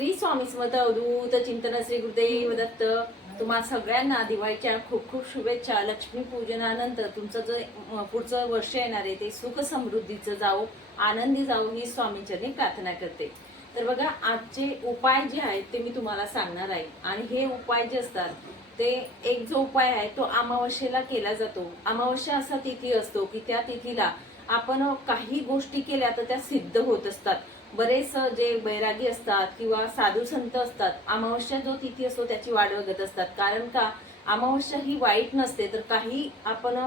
श्री स्वामी समर्थ अवधूत चिंतन श्री गुरुदेव दत्त तुम्हा सगळ्यांना दिवाळीच्या खूप खूप शुभेच्छा लक्ष्मी पूजनानंतर तुमचं जे पुढचं वर्ष येणार आहे ते सुख समृद्धीचं जावो आनंदी जावो ही स्वामींचरणी प्रार्थना करते. तर बघा आजचे उपाय जे आहेत ते मी तुम्हाला सांगणार आहे. आणि हे उपाय जे असतात ते एक जो उपाय आहे तो अमावस्येला केला जातो. अमावस्या असा तिथी असतो की त्या तिथीला आपण काही गोष्टी केल्या तर त्या सिद्ध होत असतात. बरेच जे बैरागी असतात किंवा साधू संत असतात अमावस्या जो तिथी असतो त्याची वाढ बघत असतात. कारण का? अमावस्या ही वाईट नसते तर काही आपण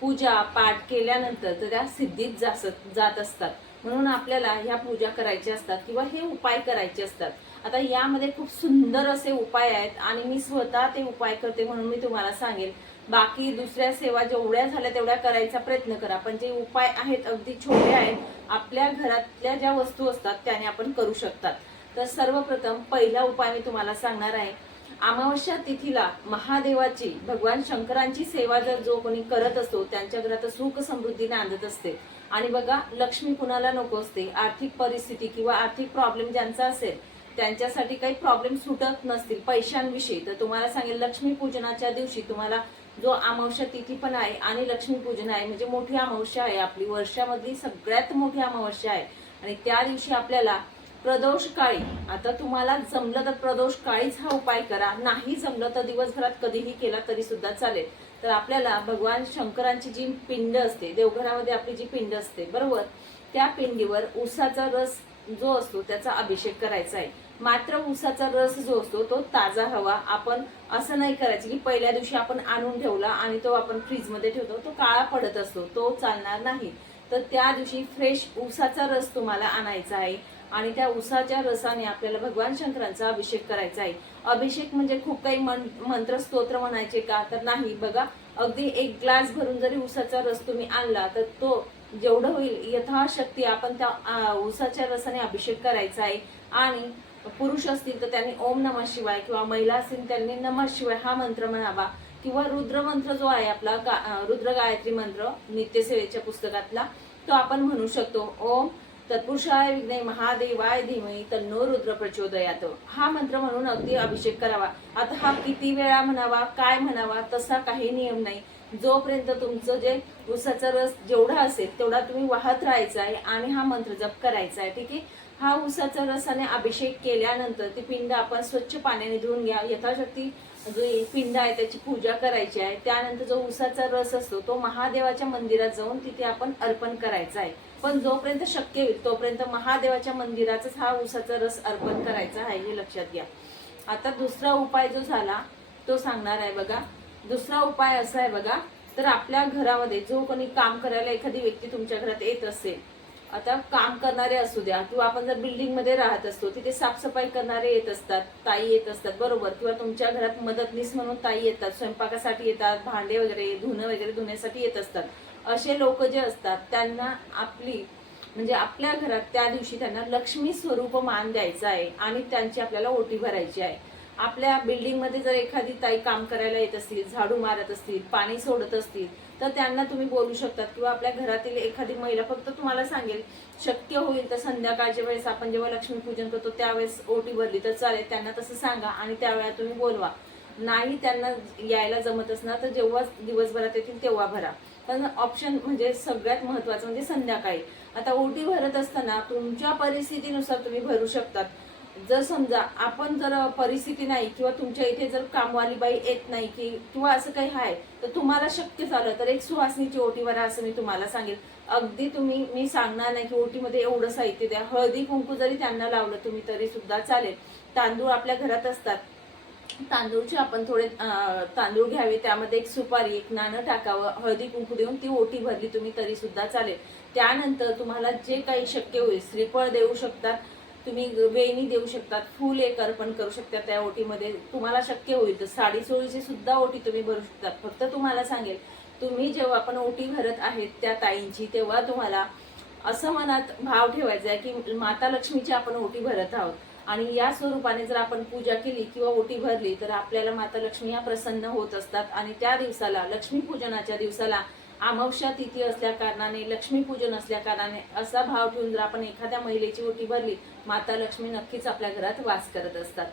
पूजा पाठ केल्यानंतर तर त्या सिद्धीत जासत जात असतात. म्हणून आपल्याला ह्या पूजा करायच्या असतात किंवा हे उपाय करायचे असतात. आता यामध्ये खूप सुंदर असे उपाय आहेत आणि मी स्वतः ते उपाय करते म्हणून मी तुम्हाला सांगेल बाकी दुसऱ्या सेवा जेवढ्या झाल्या तेवढ्या करायचा प्रयत्न करा. पण जे उपाय आहेत अगदी छोटे आहेत आपल्या घरातल्या ज्या वस्तू असतात त्याने आपण करू शकतात. तर सर्वप्रथम पहिला उपाय मी तुम्हाला सांगणार आहे. अमावस्या तिथीला महादेवाची भगवान शंकरांची सेवा जर जो कोणी करत असतो त्यांच्या घरात सुख समृद्धी नांदत असते. आणि बघा लक्ष्मी कुणाला नको असते आर्थिक परिस्थिती किंवा आर्थिक प्रॉब्लेम ज्यांचा असेल त्यांच्यासाठी काही प्रॉब्लेम सुटत नसतील पैशांविषयी. तर तुम्हाला सांगेल लक्ष्मी पूजनाच्या दिवशी तुम्हाला जो अमावस्या तिथी पण आहे आणि लक्ष्मी पूजन आहे म्हणजे मोठी अमावस्या आहे आपली. वर्षामधली सगळ्यात मोठी अमावस्या आहे. आणि त्या दिवशी आपल्याला प्रदोष काळी आता तुम्हाला जमलं तर प्रदोष काळीच हा उपाय करा. नाही जमलं तर दिवसभरात कधीही केला तरी सुद्धा चालेल. तर आपल्याला भगवान शंकरांची जी पिंड असते देवघरामध्ये आपली जी पिंड असते बरोबर? त्या पिंडीवर उसाचा रस जो असतो त्याचा अभिषेक करायचा आहे. मात्र उसाचा रस जो असतो तो ताजा हवा. आपण असं नाही करायचं की पहिल्या दिवशी आपण आणून ठेवला आणि तो आपण फ्रीजमध्ये ठेवतो तो काळा पडत असतो तो चालणार नाही. तर त्या दिवशी फ्रेश उसाचा रस तुम्हाला आणायचा आहे आणि त्या उसाच्या रसाने आपल्याला भगवान शंकरांचा अभिषेक करायचा आहे. अभिषेक म्हणजे खूप काही मन मंत्र स्तोत्र म्हणायचे का? तर नाही. बघा अगदी एक ग्लास भरून जरी उसाचा रस तुम्ही आणला तर तो जेवढं होईल यथाशक्ती आपण त्या उसाच्या रसाने अभिषेक करायचा आहे. आणि पुरुष असतील तर त्यांनी ओम नमः शिवाय किंवा महिला असतील त्यांनी नमः शिवाय हा मंत्र म्हणावा. किंवा रुद्र मंत्र जो आहे आपला गा- रुद्र गायत्री मंत्र नित्यसेवेच्या पुस्तकातला तो आपण म्हणू शकतो. ओम तत्पुरुषाय विघ्ने महादेवाय धीमही तन्नो रुद्र प्रचोदयात. हा मंत्र म्हणून अगदी अभिषेक करावा. आता हा किती वेळा म्हणावा काय म्हणावा तसा काही नियम नाही. जोपर्यंत तुमचं जे उसाचा रस जेवढा असेल तेवढा तुम्ही वाहत राहायचा आहे आणि हा मंत्र जप करायचा आहे ठीक आहे? हा उसाचा रसाने अभिषेक केल्यानंतर ती पिंड आपण स्वच्छ पाण्याने धुवून घ्या. यथाशक्ती जो पिंड आहे त्याची पूजा करायची आहे. त्यानंतर जो उसाचा रस असतो तो महादेवाच्या मंदिरात जाऊन तिथे आपण अर्पण करायचा आहे. पण जोपर्यंत शक्य होईल तोपर्यंत महादेवाच्या मंदिराचाच हा उसाचा रस अर्पण करायचा आहे हे लक्षात घ्या. आता दुसरा उपाय जो झाला तो सांगणार आहे बघा. दुसरा उपाय असा आहे बघा तर आपल्या घरामध्ये जो कोणी काम करायला एखादी व्यक्ती तुमच्या घरात येत असेल आता काम करणारे असू द्या किंवा आपण जर बिल्डिंगमध्ये राहत असतो तिथे साफसफाई करणारे येत असतात ताई येत असतात बरोबर. किंवा तुमच्या घरात मदतनीस म्हणून ताई येतात स्वयंपाकासाठी येतात भांडे वगैरे धुणं वगैरे धुण्यासाठी येत असतात. असे लोक जे असतात त्यांना आपली म्हणजे आपल्या घरात त्या दिवशी त्यांना लक्ष्मी स्वरूप मान द्यायचा आहे आणि त्यांची आपल्याला ओटी भरायची आहे. आपल्या बिल्डिंगमध्ये जर एखादी ताई काम करायला येत असतील झाडू मारत असतील पाणी सोडत असतील तर त्यांना तुम्ही बोलू शकतात. किंवा आपल्या घरातील एखादी महिला फक्त तुम्हाला सांगेल शक्य होईल तर संध्याकाळच्या वेळेस आपण जेव्हा लक्ष्मीपूजन करतो त्यावेळेस ओटी भरली तर चालेल. त्यांना तसं सांगा आणि त्यावेळेला तुम्ही बोलवा. नाही त्यांना यायला जमत असणार तर जेव्हा दिवसभरात येतील तेव्हा भरा. पण ऑप्शन म्हणजे सगळ्यात महत्त्वाचं म्हणजे संध्याकाळी. आता ओटी भरत असताना तुमच्या परिस्थितीनुसार तुम्ही भरू शकतात. जर समजा आपण जर परिस्थिती नाही किंवा तुमच्या इथे जर कामवाली बाई येत नाही की किंवा असं काही आहे तर तुम्हाला शक्य झालं तर एक सुहासनीची ओटी भरा असं मी तुम्हाला सांगेल. अगदी तुम्ही मी सांगणार नाही की ओटीमध्ये एवढं साहित्य द्या. हळदी कुंकू जरी त्यांना लावलं तुम्ही तरी सुद्धा चालेल. तांदूळ आपल्या घरात असतात. तांदूळचे आपण थोडे तांदूळ घ्यावे त्यामध्ये एक सुपारी एक नाणं टाकावं हळदी कुंकू देऊन ती ओटी भरली तुम्ही तरी सुद्धा चालेल. त्यानंतर तुम्हाला जे काही शक्य होईल श्रीफळ देऊ शकतात. तुम्ही वेणी देऊ शकतात फूल एक अर्पण करू शकता त्या ओटीमध्ये. तुम्हाला शक्य होईल. तर साडी चोळीची सुद्धा ओटी तुम्ही भरू शकतात. फक्त तुम्हाला सांगेल तुम्ही जेव्हा आपण ओटी भरत आहेत त्या ताईंची तेव्हा तुम्हाला असं मनात भाव ठेवायचा आहे की माता लक्ष्मीची आपण ओटी भरत आहोत. आणि या स्वरूपाने जर आपण पूजा केली किंवा ओटी भरली तर आपल्याला माता लक्ष्मी या प्रसन्न होत असतात. आणि त्या दिवसाला लक्ष्मीपूजनाच्या दिवसाला अमावस्या तिथी असल्या कारणाने लक्ष्मीपूजन असल्या कारणाने असा भाव ठेवून जर आपण एखाद्या महिलेची ओटी भरली माता लक्ष्मी नक्कीच आपल्या घरात वास करत असतात.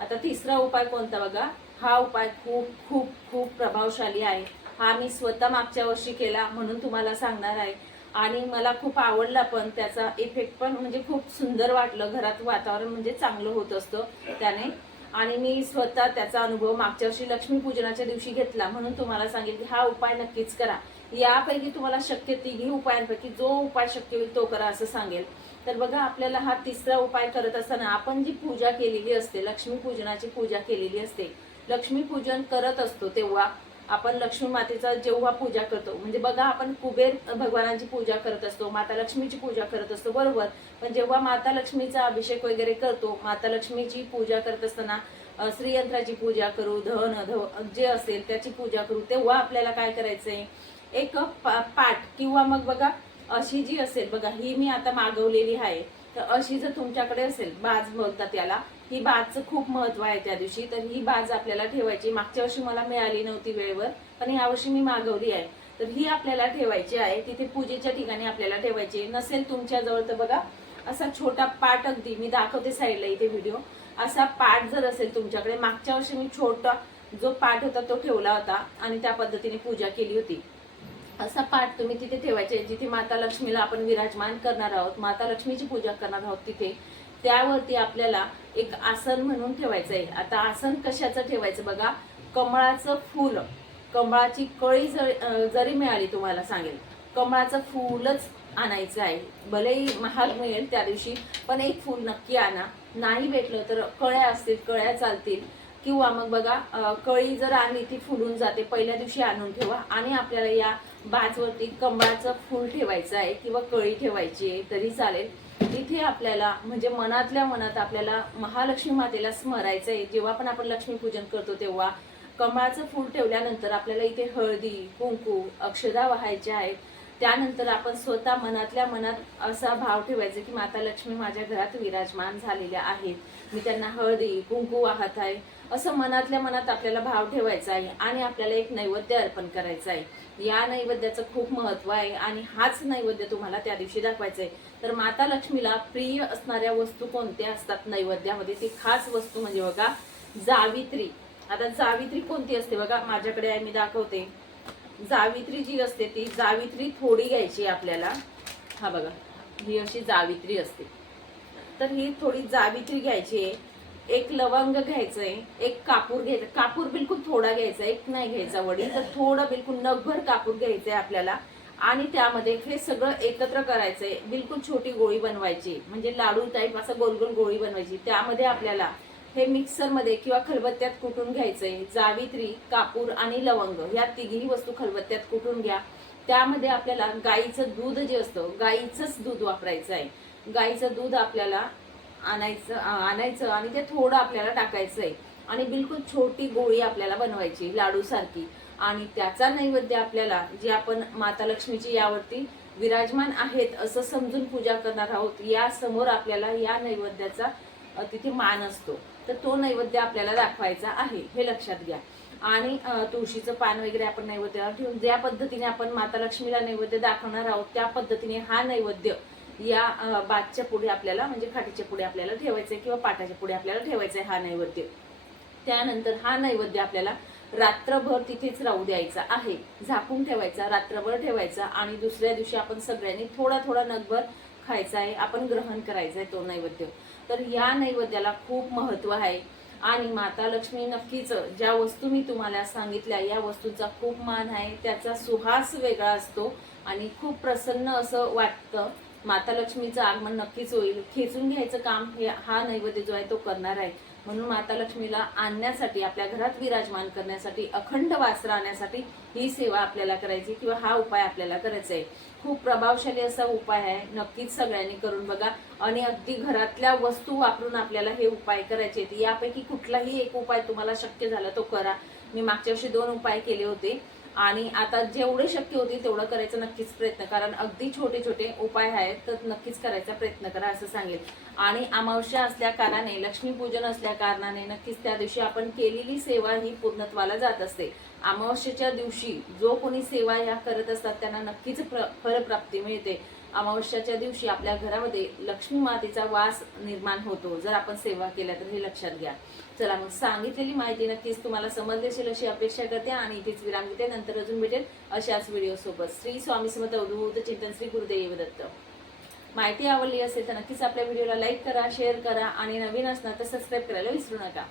आता तिसरा उपाय कोणता बघा? हा उपाय खूप खूप खूप प्रभावशाली आहे. हा मी स्वतः मागच्या वर्षी केला म्हणून तुम्हाला सांगणार आहे. आणि मला खूप आवडला पण त्याचा इफेक्ट पण म्हणजे खूप सुंदर वाटलं. घरात वातावरण म्हणजे चांगलं होत असतं त्याने. आणि मी स्वतः त्याचा अनुभव मागच्या वर्षी लक्ष्मीपूजनाच्या दिवशी घेतला म्हणून तुम्हाला सांगेल की हा उपाय नक्कीच करा. यापैकी तुम्हाला शक्य तिन्ही उपायांपैकी जो उपाय शक्य होईल तो करा असं सांगेल. तर बघा आपल्याला हा तिसरा उपाय करत असताना आपण जी पूजा केलेली असते लक्ष्मीपूजनाची पूजा केलेली असते लक्ष्मीपूजन करत असतो तेव्हा आपण लक्ष्मी मातेचा जेव्हा पूजा करतो म्हणजे बघा आपण कुबेर भगवानांची पूजा करत असतो माता लक्ष्मीची पूजा करत असतो बरोबर? पण जेव्हा माता लक्ष्मीचा अभिषेक वगैरे करतो माता लक्ष्मीची पूजा करत असताना श्रीयंत्राची पूजा करू धन धव जे असेल त्याची पूजा करू तेव्हा आपल्याला काय करायचंय? एक पा- पाठ किंवा मग बघा अशी जी असेल बघा ही मी आता मागवलेली आहे. तर अशी जर तुमच्याकडे असेल बाज बोलतात याला ही बाजचं खूप महत्त्व आहे त्या दिवशी. तर ही बाज आपल्याला ठेवायची. मागच्या वर्षी मला मिळाली नव्हती वेळेवर पण यावर्षी मी मागवली आहे. तर ही आपल्याला ठेवायची आहे. तिथे पूजेच्या ठिकाणी आपल्याला ठेवायची नसेल तुमच्याजवळ तर बघा असा छोटा पाट अगदी मी दाखवते साईडला इथे व्हिडिओ असा पाट जर असेल तुमच्याकडे मागच्या वर्षी मी छोटा जो पाठ होता तो ठेवला होता आणि त्या पद्धतीने पूजा केली होती. असा पाठ तुम्ही तिथे ठेवायचे जिथे माता लक्ष्मीला आपण विराजमान करणार आहोत माता लक्ष्मीची पूजा करणार आहोत तिथे त्यावरती आपल्याला एक आसन म्हणून ठेवायचं आहे आता आसन कशाचं ठेवायचं बघा? कमळाचं फूल. कमळाची कळी जरी जरी मिळाली तुम्हाला सांगेल कमळाचं फूलच आणायचं आहे. भलेही महाग मिळेल त्या दिवशी पण एक फूल नक्की आणा. नाही भेटलं तर कळ्या असतील कळ्या चालतील. किंवा मग बघा कळी जर आणली ती फुलून जाते पहिल्या दिवशी आणून ठेवा. आणि आपल्याला या बाजवरती कमळाचं फूल ठेवायचं आहे किंवा कळी ठेवायची आहे तरी चालेल. तिथे आपल्याला म्हणजे मनातल्या मनात आपल्याला महालक्ष्मी मातेला स्मरायचं आहे. जेव्हा पण आपण लक्ष्मीपूजन करतो तेव्हा कमळाचं फूल ठेवल्यानंतर आपल्याला इथे हळदी कुंकू अक्षदा वाहायच्या आहेत. त्यानंतर आपण स्वतः मनातल्या मनात असा भाव ठेवायचा की माता लक्ष्मी माझ्या घरात विराजमान झालेल्या आहेत. मी त्यांना हळदी कुंकू वाहत आहे. असं मनातल्या मनात आपल्याला भाव ठेवायचा आहे आणि आपल्याला एक नैवेद्य अर्पण करायचं आहे. या नैवेद्याचं खूप महत्त्व आहे आणि हाच नैवेद्य तुम्हाला त्या दिवशी दाखवायचा आहे. तर माता लक्ष्मीला प्रिय असणाऱ्या वस्तू कोणत्या असतात नैवेद्यामध्ये? ती खास वस्तू म्हणजे बघा जावित्री. आता जावित्री कोणती असते बघा? माझ्याकडे आहे मी दाखवते. जावित्री जी असते ती जावित्री थोडी घ्यायची आपल्याला. हा बघा ही अशी जावित्री असते. तर ही थोडी जावित्री घ्यायची आहे. एक लवंग घ्यायचंय एक कापूर घ्यायचा कापूर बिलकुल थोडा घ्यायचा एक नाही घ्यायचा वडील तर थोडं बिलकुल नगभर कापूर घ्यायचंय आपल्याला. आणि त्यामध्ये हे सगळं एकत्र करायचंय. बिलकुल छोटी गोळी बनवायची म्हणजे लाडू टाईप असं गोल गोल गोळी बनवायची. त्यामध्ये आपल्याला हे मिक्सरमध्ये किंवा खलबत्त्यात कुटून घ्यायचंय. जावित्री कापूर आणि लवंग या तिघी वस्तू खलबत्त्यात कुटून घ्या. त्यामध्ये आपल्याला गाईचं दूध जे असतं गाईचंच दूध वापरायचं आहे गाईचं दूध आपल्याला आणायचं आणायचं आणि ते थोडं आपल्याला टाकायचं आहे आणि बिलकुल छोटी गोळी आपल्याला बनवायची लाडू सारखी. आणि त्याचा नैवेद्य आपल्याला जे आपण माता लक्ष्मीची यावरती विराजमान आहेत असं समजून पूजा करणार आहोत या समोर आपल्याला या नैवेद्याचा तिथे मान असतो. तर तो नैवेद्य आपल्याला दाखवायचा आहे हे लक्षात घ्या. आणि तुळशीचं पान वगैरे आपण नैवेद्याला ठेवून ज्या पद्धतीने आपण माता लक्ष्मीला नैवेद्य दाखवणार आहोत त्या पद्धतीने हा नैवेद्य या बादच्या पुढे आपल्याला म्हणजे खाटीच्या पुढे आपल्याला ठेवायचं आहे किंवा पाटाच्या पुढे आपल्याला ठेवायचं आहे हा नैवेद्य. त्यानंतर हा नैवेद्य आपल्याला रात्रभर तिथेच राहू द्यायचा आहे. झाकून ठेवायचा रात्रभर ठेवायचा आणि दुसऱ्या दिवशी आपण सगळ्यांनी थोडा थोडा नगभर खायचा आहे आपण ग्रहण करायचा आहे तो नैवेद्य. तर या नैवेद्याला खूप महत्त्व आहे. आणि माता लक्ष्मी नक्कीच ज्या वस्तू मी तुम्हाला सांगितल्या या वस्तूचा खूप मान आहे. त्याचा सुहास वेगळा असतो आणि खूप प्रसन्न असं वाटतं. माता लक्ष्मीचं आगमन नक्कीच होईल. खेचून घ्यायचं काम हे हा नैवेद्य जो आहे तो करणार आहे. म्हणून माता लक्ष्मीला आणण्यासाठी आपल्या घरात विराजमान करण्यासाठी अखंड वास राहण्यासाठी ही सेवा आपल्याला करायची किंवा हा उपाय आपल्याला करायचा आहे. खूप प्रभावशाली असा उपाय आहे. नक्कीच सगळ्यांनी करून बघा. आणि अगदी घरातल्या वस्तू वापरून आपल्याला हे उपाय करायचे आहेत. यापैकी कुठलाही एक उपाय तुम्हाला शक्य झाला तो करा. मी मागच्या वर्षी दोन उपाय केले होते. आणि आता जेवढे शक्य होतील तेवढं करायचा नक्कीच प्रयत्न. कारण अगदी छोटे छोटे उपाय आहेत तर नक्कीच करायचा प्रयत्न करा असं सांगेल. आणि अमावस्या असल्या कारणाने लक्ष्मीपूजन असल्या कारणाने नक्कीच त्या दिवशी आपण केलेली सेवा ही पूर्णत्वाला जात असते. अमावस्येच्या दिवशी जो कोणी सेवा ह्या करत असतात त्यांना नक्कीच प्र फलप्राप्ती मिळते. अमावस्याच्या दिवशी आपल्या घरामध्ये लक्ष्मी मातेचा वास निर्माण होतो. जर आपण सेवा केल्या तर हे लक्षात घ्या. चला मग सांगितलेली माहिती नक्कीच तुम्हाला समजली असेल अशी अपेक्षा करते आणि इथेच विराम घेते. नंतर अजून भेटेल अशाच व्हिडिओ सोबत. श्री स्वामी समर्थ अवधूत चिंतन श्री गुरुदेव दत्त माहिती आवडली असेल तर नक्कीच आपल्या व्हिडिओला लाईक करा शेअर करा आणि नवीन असणार तर सबस्क्राईब करायला विसरू नका.